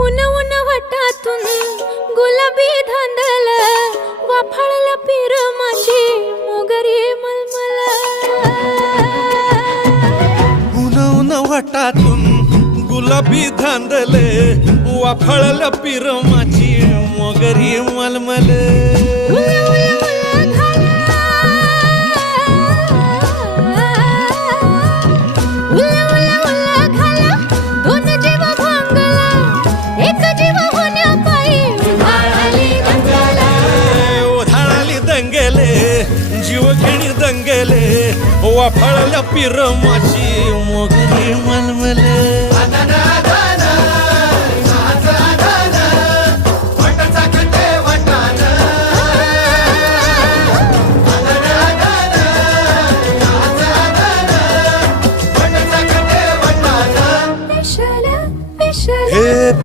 उन उन वटातून गुलाबी धांदल वाफाळला पीर माझी मोगरी मलमल उन उन वटातून गुलाबी धांदले वाफाळला पीर माझी मोगरी मलमल जीव घेणी दंगेले वाफाळल्या पीर माझी